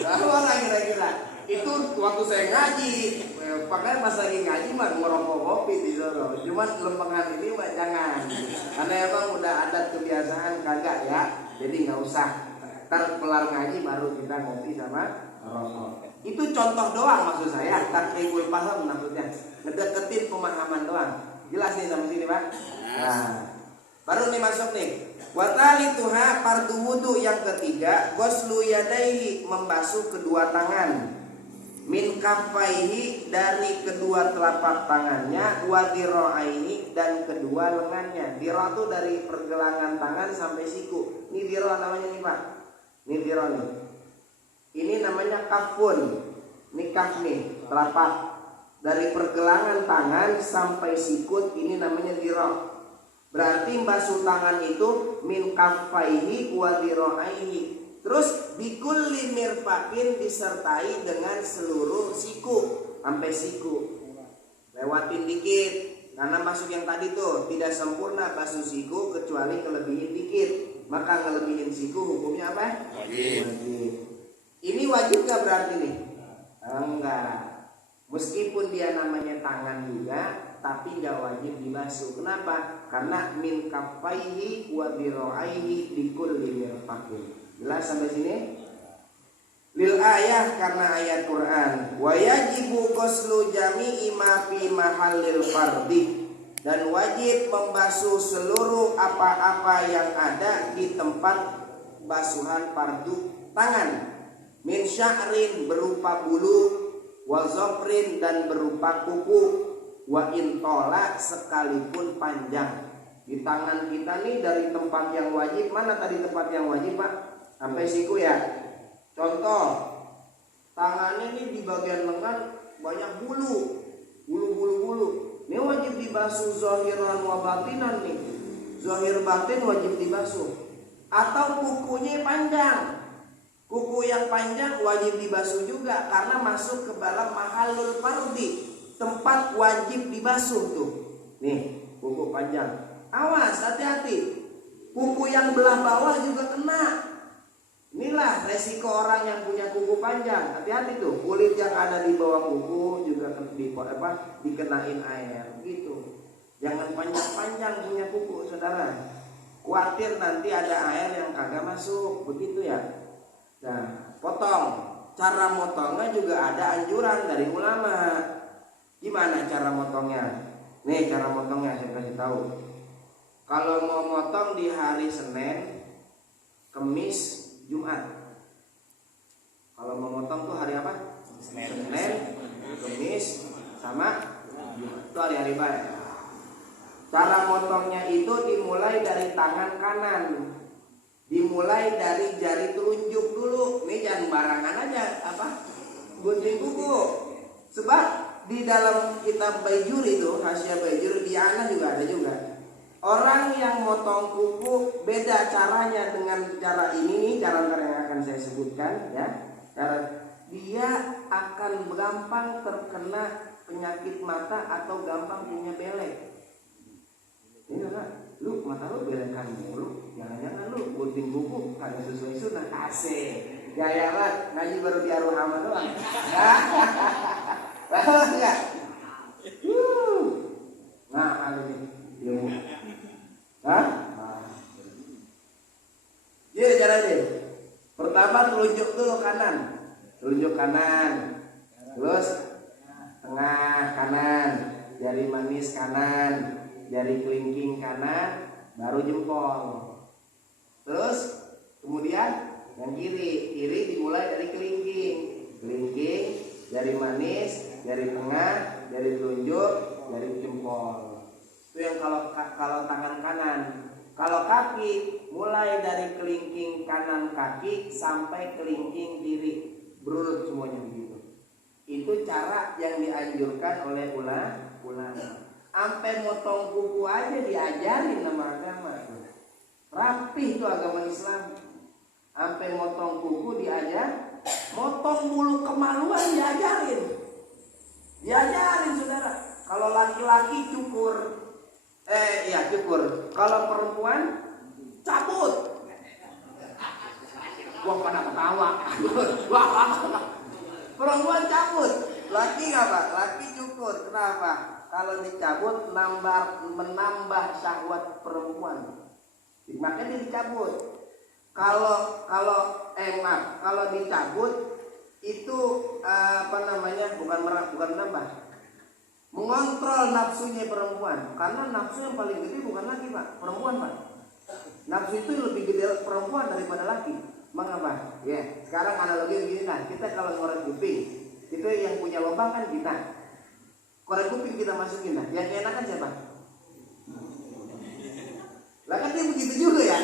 Lalu orang kira-kira itu waktu saya ngaji, pakai pas lagi ngaji mah ngerokok kopi di sana. Cuman lempengan ini mah jangan, karena emang udah adat kebiasaan kagak ya. Jadi nggak usah. Ntar kelar ngaji baru kita ngopi sama rokok. Itu contoh doang maksud saya. Takribul paham maksudnya ngedeketin pemahaman doang. Jelas nih sampai sini Pak. Nah, baru nih masuk nih. Watali tuha fardu wudu yang ketiga, ghuslu yadaihi membasuh kedua tangan. Min kaffaihi dari kedua telapak tangannya, wa dhira'aihi dan kedua lengannya. Dhira' itu dari pergelangan tangan sampai siku. Ini dhira' namanya nih Pak. Ini dhira' nih. Ini namanya kafun. Ini kaf nih, telapak. Dari pergelangan tangan sampai sikut ini namanya dhira'. Berarti basuh tangan itu min kaffaihi wa dhira'aihi. Terus bikulli mirfaqin disertai dengan seluruh siku sampai siku. Lewatin dikit karena masuk yang tadi tuh tidak sempurna basuh siku kecuali kelebihin dikit. Maka kelebihin siku hukumnya apa? Wajib. Ini wajib gak berarti nih? Enggak. Meskipun dia namanya tangan juga, tapi gak wajib dibasuh. Kenapa? Karena min kaffaihi wa dhira'aihi bikulli mirfaqin. Jelas sampai sini? Lil ayah karena ayat Quran. Wa yajibu ghuslu jami'i ma fi mahallil fardhi. Dan wajib membasuh seluruh apa-apa yang ada di tempat basuhan fardu tangan. Min sya'rin berupa bulu, wa zofrin dan berupa kuku, wa intola sekalipun panjang. Di tangan kita nih dari tempat yang wajib, mana tadi tempat yang wajib Pak? Sampai siku ya. Contoh, tangannya ini di bagian lengan banyak bulu. Ini wajib dibasuh zahiran wa batinan nih. Zahir batin wajib dibasuh. Atau kukunya panjang. Kuku yang panjang wajib dibasuh juga karena masuk ke dalam mahallul fardhi, tempat wajib dibasuh tuh. Nih, kuku panjang. Awas, hati-hati. Kuku yang belah bawah juga kena. Inilah resiko orang yang punya kuku panjang. Hati-hati tuh, kulit yang ada di bawah kuku juga dikenain air gitu. Jangan panjang-panjang punya kuku, saudara. Khawatir nanti ada air yang kagak masuk, begitu ya. Nah, potong. Cara motongnya juga ada anjuran dari ulama. Gimana cara motongnya? Nih cara motongnya saya kasih tahu. Kalau mau motong di hari Senin, Kamis, Jumat. Kalau mau motong tuh hari apa? Senin, Kamis, sama Jumat. Itu hari-hari baik. Cara motongnya itu dimulai dari tangan kanan. Dimulai dari jari telunjuk dulu. Ini jangan barangan aja gunting kuku. Sebab di dalam kitab Baijur itu, Hasyiah Baijur di Ana juga ada juga. Orang yang motong kuku beda caranya dengan cara ini nih, cara yang akan saya sebutkan ya. Dia akan gampang terkena penyakit mata atau gampang punya belek. Ini enggak, lu mata lu belekan mulu, jangan-jangan lu gunting kuku kagak sesuai sunnah. Asik. Gaya banget, ngaji baru di Ar-Rahman doang. Lah enggak? Nah, ini ilmu. Hah? Iya, caranya. Pertama telunjuk dulu kanan. Telunjuk kanan. Terus tengah kanan, jari manis kanan, jari kelingking kanan, baru jempol. Terus kemudian yang kiri. Kiri dimulai dari kelingking. Kelingking, jari manis, jari tengah, jari telunjuk, jari jempol. Itu yang kalau tangan kanan. Kalau kaki mulai dari kelingking kanan kaki sampai kelingking kiri, berurut semuanya begitu. Itu cara yang dianjurkan oleh ulama. Sampai motong kuku aja diajarin sama agama. Rapi itu agama Islam. Sampai motong kuku diajar, motong bulu kemaluan diajarin laki cukur, cukur. Kalau perempuan cabut. Wah, pada ketawa. Perempuan cabut, laki nggak Pak? Laki cukur. Kenapa? Kalau dicabut menambah syahwat perempuan. Makanya dia dicabut. Kalau dicabut itu bukan menambah, mengontrol nafsunya perempuan. Karena nafsu yang paling gede bukan laki Pak, perempuan Pak. Nafsu itu lebih gede perempuan daripada laki. Mengapa? Ya, sekarang analogi begini lah. Kita kalau ngorek kuping, itu yang punya lubang kan kita. Korek kuping kita masukin lah. Yang enakan siapa? Lah kan dia begitu juga ya.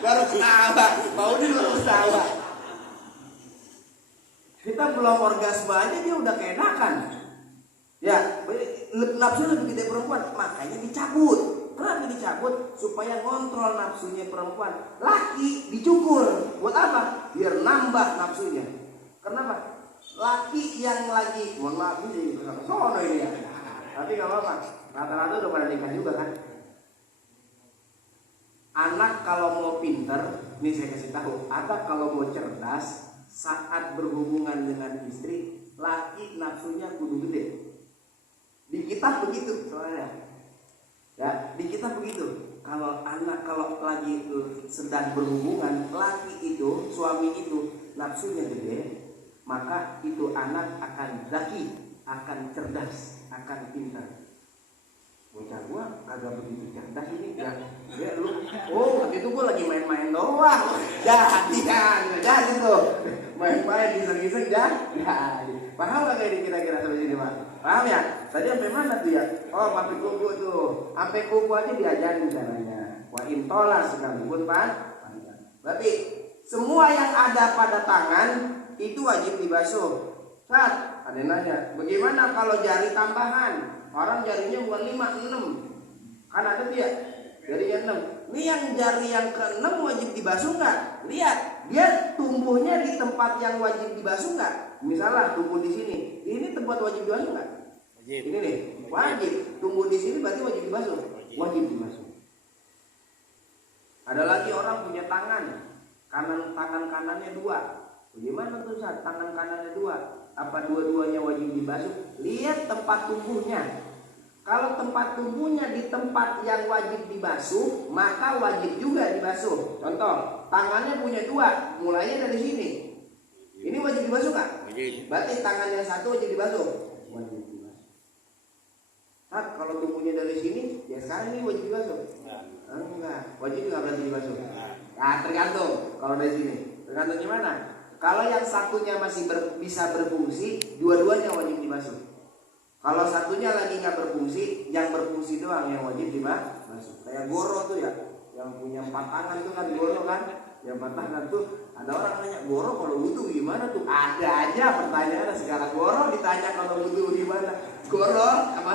Harus ketawa, mau dia harus ketawa. Kita belum orgasme aja dia udah keenakan. Ya, nafsu lebih gede perempuan, makanya dicabut. Kenapa dicabut? Supaya kontrol nafsunya perempuan. Laki dicukur. Buat apa? Biar nambah nafsunya. Kenapa? Laki yang lagi, mohon maaf ini sono ini ya. Tapi nggak apa-apa. Rata-rata udah pada nikah juga kan. Anak kalau mau pinter, ini saya kasih tahu. Anak kalau mau cerdas, saat berhubungan dengan istri, laki nafsunya kudu gede. Di kita begitu soalnya. Ya, di kita begitu. Kalau lagi sedang berhubungan, laki itu, suami itu nafsunya gede, maka itu anak akan zaki, akan cerdas, akan pintar. Bocah gua agak begitu cerdas ini ya. Ya lu, waktu itu gua lagi main-main doang. Jadi tuh. Main-main iseng-iseng jadi. Paham gak kayak kira-kira sampai sini Pak? Paham ya? Tadi sampai mana tuh ya? Oh, sampai kuku tuh. Sampai kuku aja diajarin caranya. Wa intola sekalipun Pak. Berarti semua yang ada pada tangan itu wajib dibasuh. Saat ada yang nanya, bagaimana kalau jari tambahan? Orang jarinya bukan 5, 6. Kan ada dia jarinya 6. Ini yang jari yang ke-6 wajib dibasuh nggak? Lihat, dia tumbuhnya di tempat yang wajib dibasuh nggak? Misalnya tumbuh di sini, ini tempat wajib dibasuh nggak? Wajib. Ini nih, wajib. Tumbuh di sini berarti wajib dibasuh. Wajib dibasuh. Ada lagi orang punya tangan kanannya 2. Bagaimana tuh saat tangan kanannya 2? Apa dua-duanya wajib dibasuh? Lihat tempat tumbuhnya. Kalau tempat tumbuhnya di tempat yang wajib dibasuh, maka wajib juga dibasuh. Contoh, tangannya punya 2, mulainya dari sini. Ini wajib dibasuh nggak? Wajib. Berarti tangan yang satu wajib dibasuh. Wajib dibasuh. Nah, kalau tumbuhnya dari sini, ya sekarang ini wajib dibasuh. Enggak, wajib nggak berarti dibasuh. Nah, tergantung. Kalau dari sini, tergantung gimana? Kalau yang satunya masih bisa berfungsi, dua-duanya wajib dibasuh. Kalau satunya lagi nggak berfungsi, yang berfungsi doang yang wajib dibasuh. Kayak goro tuh ya, yang punya 4 tangan tuh kan goro kan, yang 4 tangan tuh. Ada orang nanya, goro kalau wudu gimana tuh? Ada aja pertanyaannya sekarang. Goro ditanya kalau wudu gimana? Goro, apa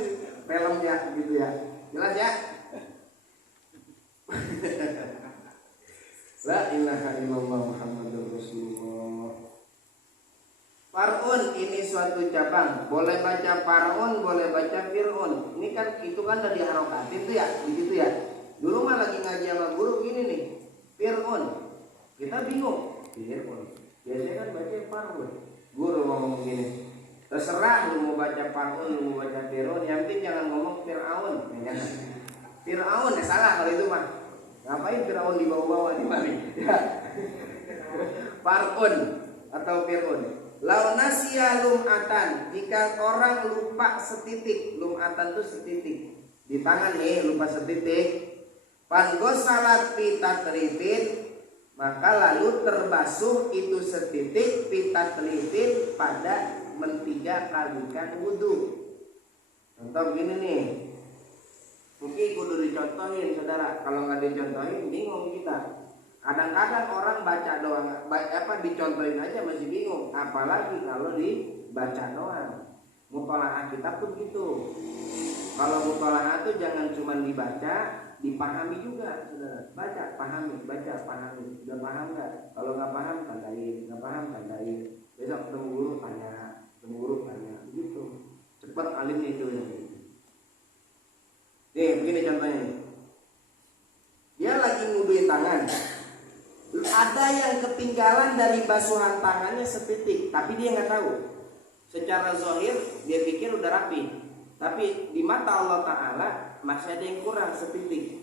sih? Filmnya gitu ya. Jelas ya? La ilaha illallah Muhammadur Rasulullah. Far'un ini suatu cabang. Boleh baca far'un, boleh baca fir'un. Ini kan itu kan dari harokatin tuh ya, begitu ya. Dulu mah lagi ngaji sama guru gini nih, fir'un. Kita bingung. Fir'un. Biasanya kan baca far'un. Guru ngomong gini. Terserah lu mau baca far'un, lu mau baca fir'un. Yang penting jangan ngomong fir'aun. Ya, fir'aun ya salah kalau itu mah. Ngapain Firaun dibawa-bawa di mari? Ya. Far'un atau fir'un. Lau nasiya lum'atan, jika orang lupa setitik, lum'atan itu setitik. Di tangan nih lupa setitik. Panggosalat pitatrifin, maka lalu terbasuh itu setitik pitatrifin pada mentiga kalikan wudu. Contoh begini nih. Mungkin kudu dicontohin saudara. Kalau nggak dicontohin bingung kita. Kadang-kadang orang baca doang, dicontohin aja masih bingung. Apalagi kalau dibaca doang. Mutolaah kita pun gitu. Kalau mutolaah itu jangan cuma dibaca, dipahami juga saudara. Baca, pahami, baca, pahami. Udah paham nggak? Kalau nggak paham tandain, nggak paham tandain. Besok ketemu guru tanya, gitu. Cepat alimnya itu ya. dari basuhan tangannya setitik, tapi dia nggak tahu. Secara zahir dia pikir udah rapi, tapi di mata Allah Ta'ala masih ada yang kurang setitik.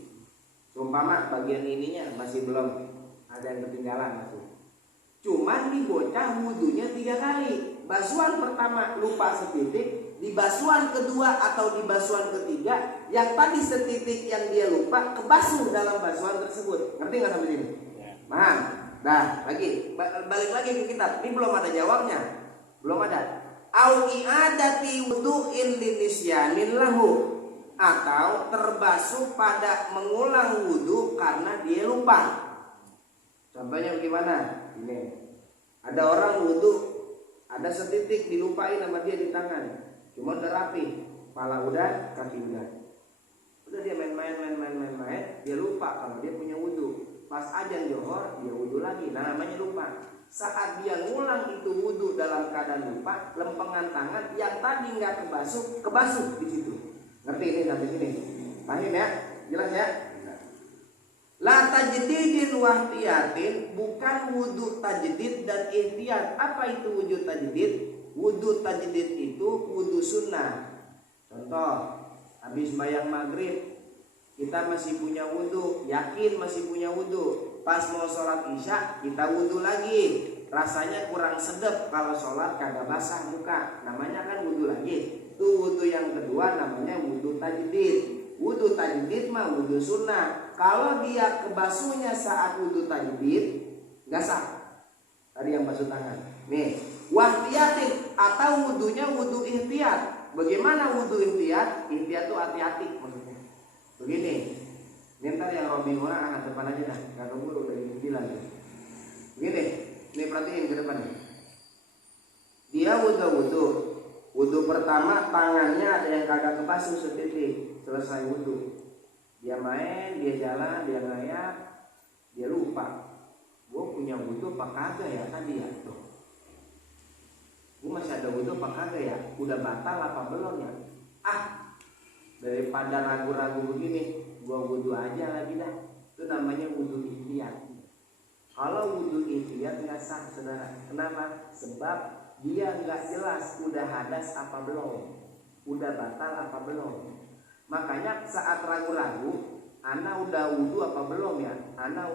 Seumpama bagian ininya masih belum, ada yang ketinggalan masih. Cuman di bocah wudunya 3 kali. Basuhan pertama lupa setitik, di basuhan kedua atau di basuhan ketiga yang tadi setitik yang dia lupa kebasuh dalam basuhan tersebut. Ngerti nggak sampai sini? Paham? Nah, balik lagi ke kitab. Ini belum ada jawabnya. Belum ada. Au i'adati wudu'in linisyanin lahu, atau terbasuh pada mengulang wudu karena dia lupa. Contohnya bagaimana? Ini. Ada orang wudu, ada setitik dilupain sama dia di tangan. Cuma udah rapi, kepala udah, kaki udah. Udah dia main, dia lupa kalau dia punya wudu. Pas azan Johor dia wudu lagi. Nah, namanya lupa. Saat dia ngulang itu wudu dalam keadaan lupa, lempengan tangan yang tadi nggak kebasuh di situ. Ngerti ini sampai sini? Paham ya? Jelas ya? La tajdidin wa ihtiyatin, bukan wudu tajdid dan ihtiyat. Apa itu wudu tajdid? Wudu tajdid itu wudu sunnah. Contoh, habis bayang maghrib kita masih punya wudu, yakin masih punya wudu. Pas mau sholat isya kita wudu lagi, rasanya kurang sedap kalau sholat kagak basah muka, namanya kan wudu lagi. Itu wudu yang kedua namanya wudu tajdid. Wudu tajdid mah wudu sunnah. Kalau dia kebasuhnya saat wudu tajdid nggak sah. Tadi yang basuh tangan. Nih, wahtiyatin atau wudunya wudu ihtiyat. Bagaimana wudu ihtiyat? Ihtiyat tuh hati-hati maksudnya. Begini, ini ntar yang Robi Mora angkat depan aja dah, karena guru udah bilang. Begini, ini perhatiin ke depan. Dia wudu pertama tangannya ada yang kagak kebasuh setitik, selesai wudu. Dia main, dia jalan, dia ngayap, dia lupa. Gue punya wudu apa kagak ya tadi ya? Tuh. Gue masih ada wudu apa kagak ya? Udah batal apa belum ya? Daripada ragu-ragu begini, gua wudu aja lagi dah. Itu namanya wudu ihtiyat. Kalau wudu ihtiyat nggak sah, saudara. Kenapa? Sebab dia nggak jelas udah hadas apa belum, udah batal apa belum. Makanya saat ragu-ragu, ana udah wudu apa belum ya? Ana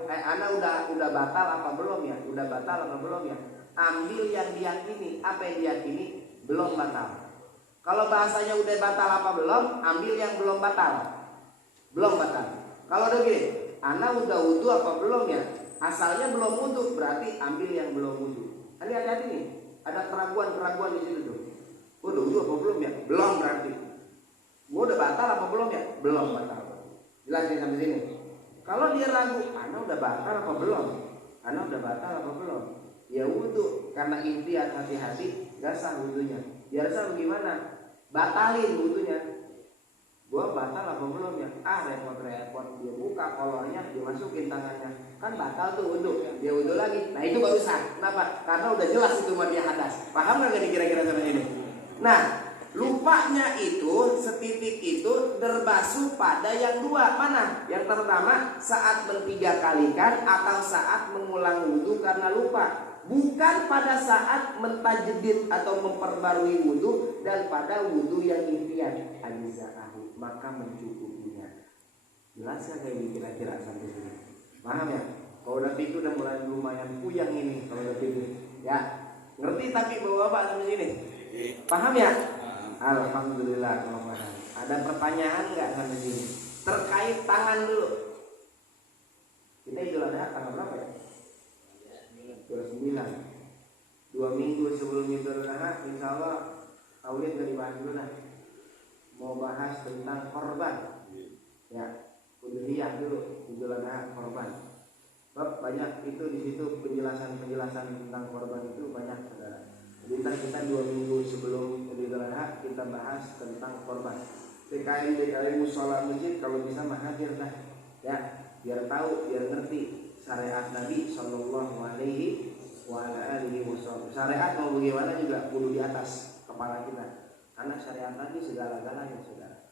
udah batal apa belum ya? Udah batal apa belum ya? Ambil yang diyakini. Apa yang diyakini? Belum batal. Kalau bahasanya udah batal apa belum, ambil yang belum batal. Belum batal. Kalau udah gini, ana udah wudu apa belum ya? Asalnya belum wudu, berarti ambil yang belum wudu. Ini hati-hati nih, ada keraguan di situ tuh. Udah wudu apa belum ya? Belum berarti. Gua udah batal apa belum ya? Belum batal. Jelasin sampai sini. Kalau dia ragu, ana udah batal apa belum? Ana udah batal apa belum? Ya wudu, karena ihtiyat hati-hati, gak sah wudunya. Biar sah bagaimana? Batalin wudunya. Gua batal apa belum ya? Repot-repot. Dia buka kolornya, dia masukin tangannya. Kan batal tuh wudu. Dia wudu lagi. Nah itu baru sah. Kenapa? Karena udah jelas itu mah dia hadas. Paham gak nih kira-kira sama ini? Nah, lupanya itu setitik itu terbasuh pada yang dua. Mana? Yang pertama saat mentiga kalikan atau saat mengulang wudu karena lupa. Bukan pada saat mentajdid atau memperbarui wudu dan pada wudu yang ihtiyat. Ajza'ahu, maka mencukupinya. Jelas gak kayak kira-kira sampai sini? Paham ya? Kalau udah itu udah mulai lumayan puyang ini kalau udah itu. Ya, ngerti tapi bapak sampai sini? Paham ya? Alhamdulillah kalau paham. Ada pertanyaan nggak sampai sini? Terkait tangan dulu. Kita Idul Adha tanggal berapa ya? 29. 2 minggu sebelum Idul Adha, insya Allah Aulid gak dibahas dulu lah. Mau bahas tentang korban. Ya, udhiyah dulu, Idul Adha korban. Sebab banyak itu di situ penjelasan tentang korban itu banyak, saudara. Jadi kita 2 minggu sebelum Idul Adha kita bahas tentang korban. DKI musola masjid kalau bisa mah hadir dah. Ya, biar tahu, biar ngerti syariat Nabi Sallallahu Alaihi Wasallam. Syariat mau bagaimana juga kudu di atas kepala kita, karena syariat Nabi segala-galanya, saudara.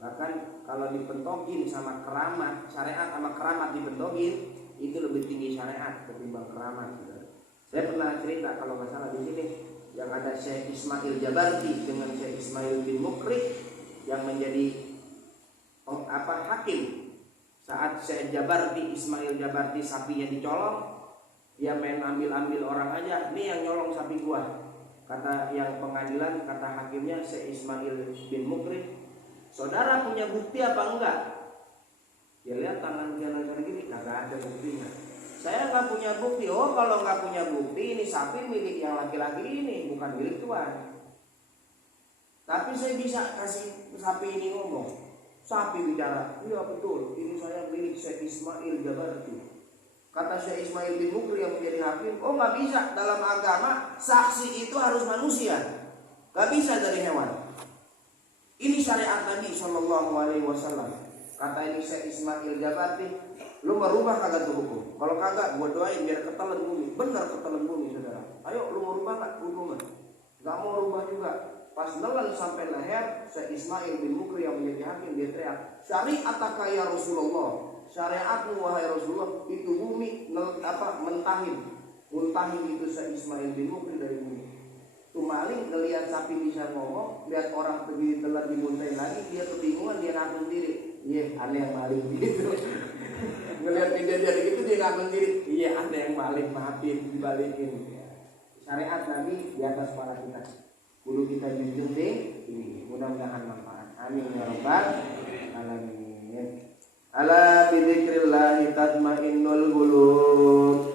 Bahkan kalau dipentokin sama keramat, syariat sama keramat dipentokin itu lebih tinggi syariat ketimbang keramat, saudara. Saya pernah cerita kalau nggak salah di sini yang ada Syekh Ismail Jabarti dengan Syekh Ismail bin Mukri yang menjadi hakim saat Syekh Ismail Jabarti sapinya dicolong, dia main ambil orang aja, ini yang nyolong sapi gua. Kata yang pengadilan, kata hakimnya Syekh Ismail bin Mukri, saudara punya bukti apa enggak? Dia lihat tangan kanan gini, kagak ada buktinya. Saya nggak punya bukti. Oh, kalau nggak punya bukti, ini sapi milik yang laki-laki ini, bukan milik tuan. Tapi saya bisa kasih sapi ini ngomong. Sapi bicara, iya betul, ini saya milik Syekh Ismail Jabarti. Kata Syekh Ismail bin Mukri yang menjadi hakim, oh nggak bisa, dalam agama saksi itu harus manusia, nggak bisa dari hewan. Ini syariat Nabi Shallallahu Alaihi Wasallam. Kata ini Syekh Ismail Jabarti, lu merubah kagak tuh hukum? Kalau kagak, gua doain biar ketelan bumi. Benar ketelan bumi, saudara. Ayo lu mau rubah nggak hukumnya? Nggak mau rubah juga. Pas nelan sampai leher, Syekh Ismail bin Mukri yang menjadi hakim, dia teriak, syariataka ya Rasulullah, syariatmu wahai Rasulullah, itu bumi muntahin itu Syekh Ismail bin Mukri dari bumi. Tuh maling ngelihat sapi bisa ngomong, lihat orang pergi telan dimuntahin lagi, dia kebingungan, dia ngaku sendiri, iya aneh yang maling gitu. Ngelihat kejadian gitu dia ngaku sendiri, iya aneh yang maling, maafin, dibalikin. Syariat Nabi di atas kepala kita, kudu kita junjung deh ini, mudah-mudahan manfaat. Amin ya rabbal alamin. Ala bi dzikrillah tatmainnul qulub.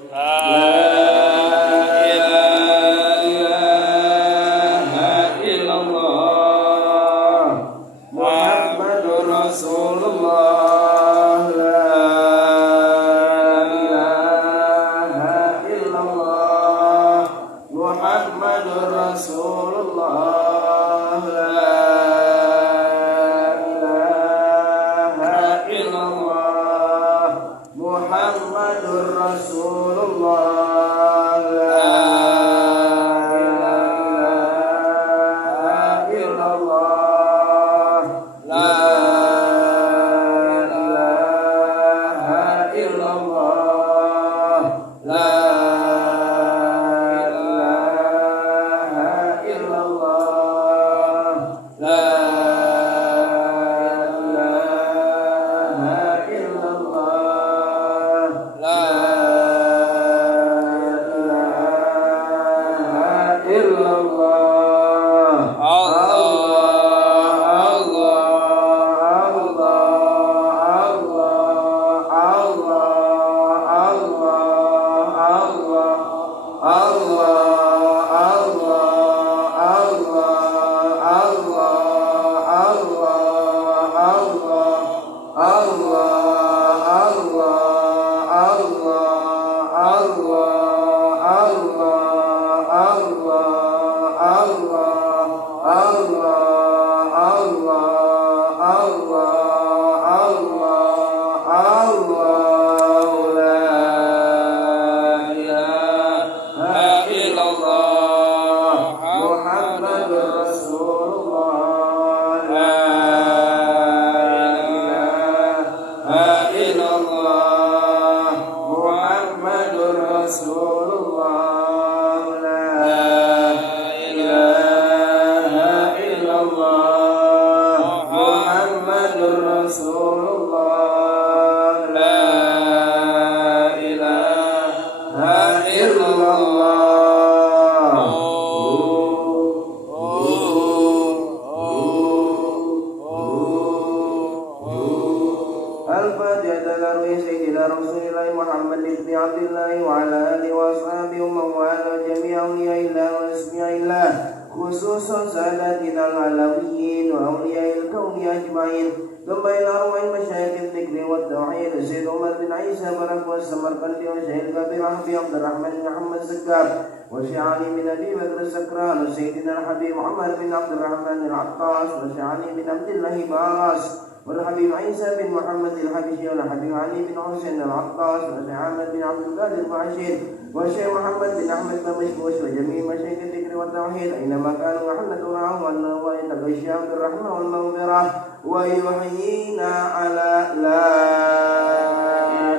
وشعني من أبي بكر السكران سيدنا الحبيب عمر بن عبد الرحمن العطاس وشعني من عبد الله باس والحبيب عيسى بن محمد الحبشي والحبيب علي بن حسين العطاس وشعامة بن عبد القادر البعشير والشيخ محمد بن أحمد بن مشبوش وجميع مشايخ الذكر والتوحيد أينما كانوا وحلت معهم أنه ويتغشى بالرحمة والمغفرة ويحيينا على لا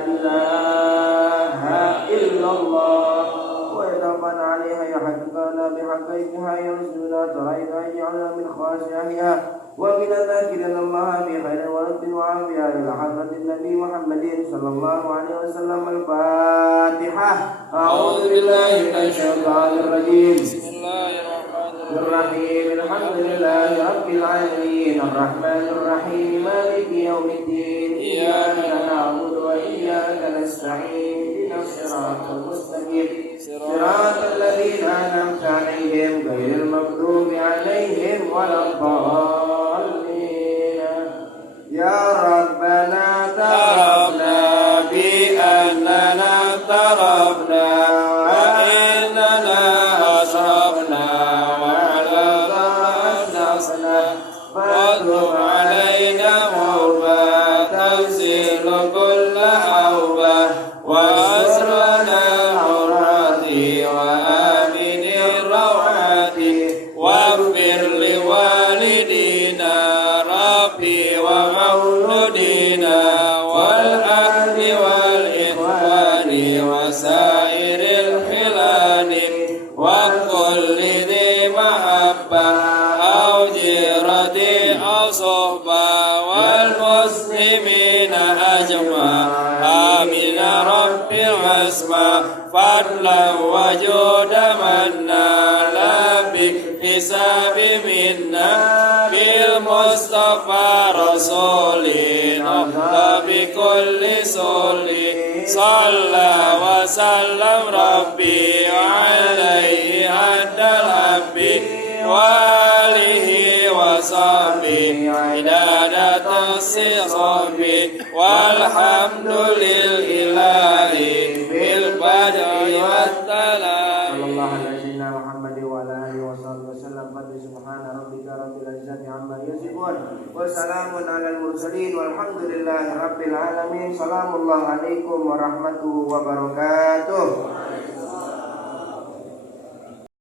إله إلا الله حقائقها يرشدنا طريقها يجعلنا من خاشعها ومن الذاكرين الله بخير ورد وعافية إلى حضرة النبي محمد صلى الله عليه وسلم. الفاتحة. أعوذ بالله من الشيطان الرجيم. بسم الله الرحيم. الحمد لله رب العالمين الرحمن الرحيم مالك يوم الدين إياك نعبد وإياك نستعين اهدنا الصراط المستقيم صراط الذين أنعمت عليهم غير المغضوب عليهم ولا الضالين. يا ربنا اعترفنا بأننا اقترفنا وإننا أشركنا وعلى ذنبنا فتب علينا توبة تغسل كل أوبة وأسرنا العورات وآمن الروعات واغفر لوالدينا ربي ومولودينا والأهل والإخوان وسائر الحلال وكل ذي محبة أو جيرة أو صحبة والمسلمين أجمع. آمين رب العصمة فضلا وجود منا لا بحساب منا بالمصطفى رسولنا بكل سولي صلى وسلم ربي عليه عند الحب وآله وصحبه عدادة الصحبه والحمد لله بالبدء والسلام. صلى الله على سيدنا محمد وعلى آله وصحبه وسلم. سبحان ربك رب العزة عما يصفون وسلام على المرسلين والحمد لله رب العالمين. سلام الله عليكم ورحمة الله وبركاته.